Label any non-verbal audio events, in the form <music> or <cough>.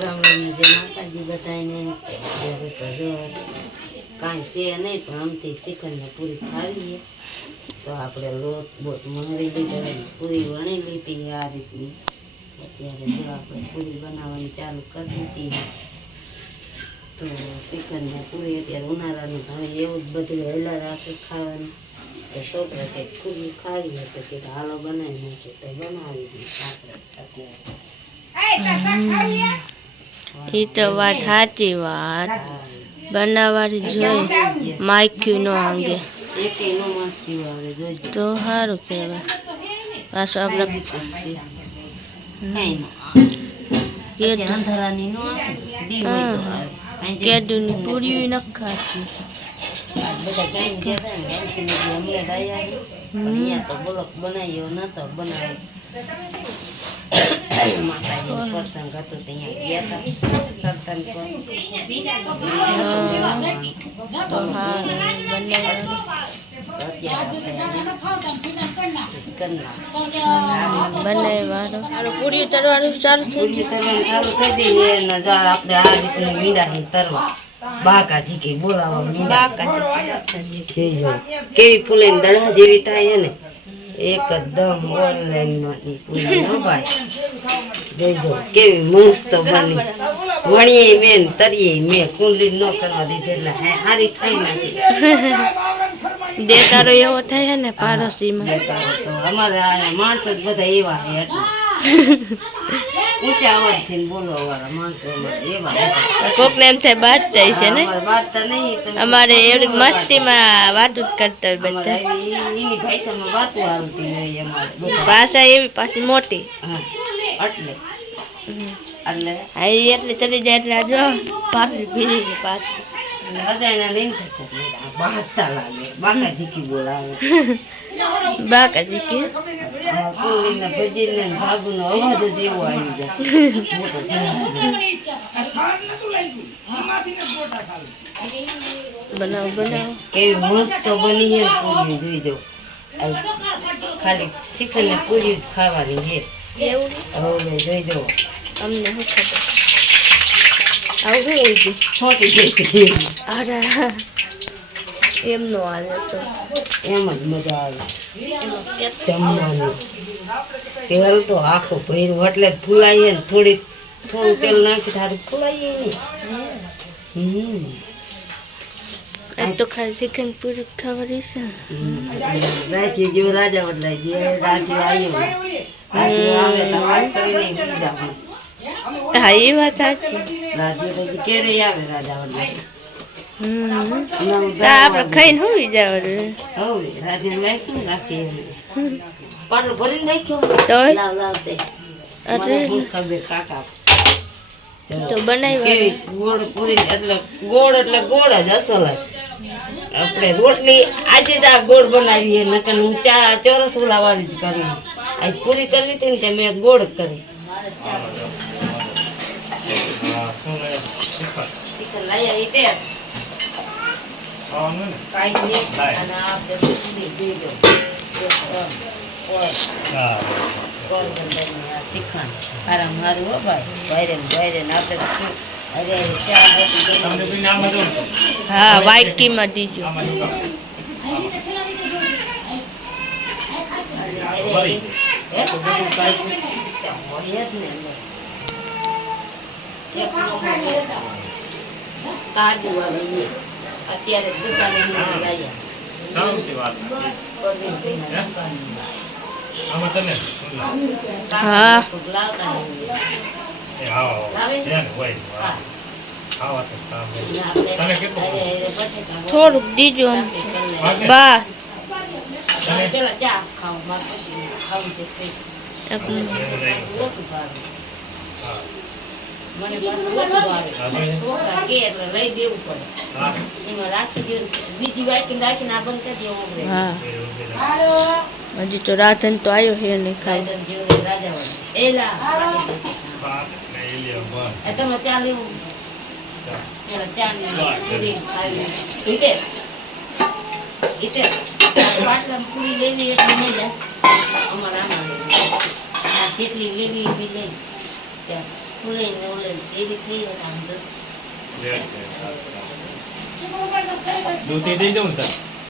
રામ ને માતાજી બધાને અત્યારે તો કાંઈ છે નહીં, પણ આમથી શ્રીખંડને પૂરી ખાવીએ તો આપણે લોટ બોટ મળી લીધી પૂરી વણી લીધી આ રીતની. અત્યારે જો આપણે પૂરી બનાવવાની ચાલુ કરી દીધી તો શ્રીખંડને પૂરી અત્યારે ઉનાળાનું હવે એવું જ બધું હેલા રાખે ખાવાનું. તો છોકરા કંઈક પૂરી ખાવી તો કે હાલો બનાવી નાખે તો બનાવી દીધી આપણે અત્યારે એ તો વાત સાચી વાત. બનાવવાની જોઈ માખ્યું નો અંગે તો સારું કહેવાય. પાછું આપણે કેદુની પૂરી નખાતી બનાવ્યો નતો બનાવ્યો. <coughs> પ્રસંગ હતો તો અહીંયા ગયા હતા સત્સંગ પર. તરવાનું ચાલુ પૂરી તરવાની ચાલુ થઈ ગઈ એના આપણે આ રીતની મીંડાથી તરવા બાકાજી કે બોલાવા મીંડા જોઈજો કેવી ફૂલે દડા જેવી થાય ને એકદમ ઓનલાઈનમાંથી પૂરી હો ભાઈ. જોઈજો કેવી મસ્ત બની. વણીએ મેં તરીએ મેં કુંડલી ન કરવા દીધી એટલે હે હારી થઈ નથી. દેતારો એવો થાય ને પારસીમાં તો અમારે આ માણસો જ બધા એવા છે એટલે. <laughs> ઊંચા અવાજથી બોલવા વાળા માણસો એવા કોકને એમ થાય થાય છે ને? અમારે નહીં એવડી મસ્તીમાં વાતો જ કરતા હોય બધા. એની ભાષામાં વાતો આવતી હોય અમારે ભાષા એવી પાછી મોટી. એટલે. એટલે? એટલે ચડી જાય એટલે જો પાછી ભીજી પાછી બાકાજી કે જ બનાવ બનાવ. કેવી મસ્ત બની હે પૂરી જોઈ આ ખાલી ચિકન ને પૂરી જ ખાવાની છે એવું હવે જોઈ જાઓ. અમને શું ખબર. આવું શું છોટી અરે તો. એમ જ મજા આવે. જમવાનું. તેલ તો આખો ભર્યું એટલે ફૂલાઈએ ને થોડી થોડું તેલ નાખી સારું ફૂલાઈએ ને. હમ. આજ તો ખાલી ચિકન પૂરી ખબર છે. રાજી જેવો રાજા બદલાય જે રાજ્ય આવ્યો રાજ્ય આવે તો વાત કરીને જવાનું હા એ વાત સાચી. રાજ્ય તો આવે રાજા બદલાય હમ. નવ તો આપણે ખાઈને હોઈ જવાનું હવે રાજ્ય નાખ્યું ને રાખી એમ. પાટલું ભરીને નાખ્યો તોય? લાવ લાવ તે એટલે મને શું ખબર કાકા? તો બનાવ્યા ગોળ પૂરી એટલે ગોળ એટલે ગોળ જ અસલ આપણે રોટલી આજે જ આ ગોળ બનાવીએ નકર હું ચા ચોરસ ઉલાવાની જ કરી આજ પૂરી કરવી હતી ને તે મેં ગોળ કરી. ચિકન લઈ આવી તે કાંઈ નહીં. અને આપણે સુખડી દઈ દો. એક ત્રણ, ઓય. પોરબંદરની આ શ્રીખંડ. હારામ હારું હો ભાઈ ભાઈરે ને ભાઈરે ને આપણે શું. હા વાઈટીમાં દીજો અરે, હે? ત્યાં હોય જ ને અંદર. એક નંબર એક. અત્યારે દુકાને. હા. લાવતા નહીં. હા. ને આપણે તને? અરે, અરે, બટેટા થોડુંક દીજો આમ બસ પેલા મને લઈ દેવું પડે. એમાં રાખી દેવું બીજી વાટકી રાખીને આ બંધ કરી દેવું. હા. હજી તો રાધન તો આવ્યો હે કાયદા જેવું રાજા. એલા, એ તમે ત્યાં લેવું? ને ખાવી. જેટલી લેવી એટલી લઈ ત્યાં ફૂલીને ઓલે જેવી થઈ હોય આમ તો દૂધી દઈ દઉં તાર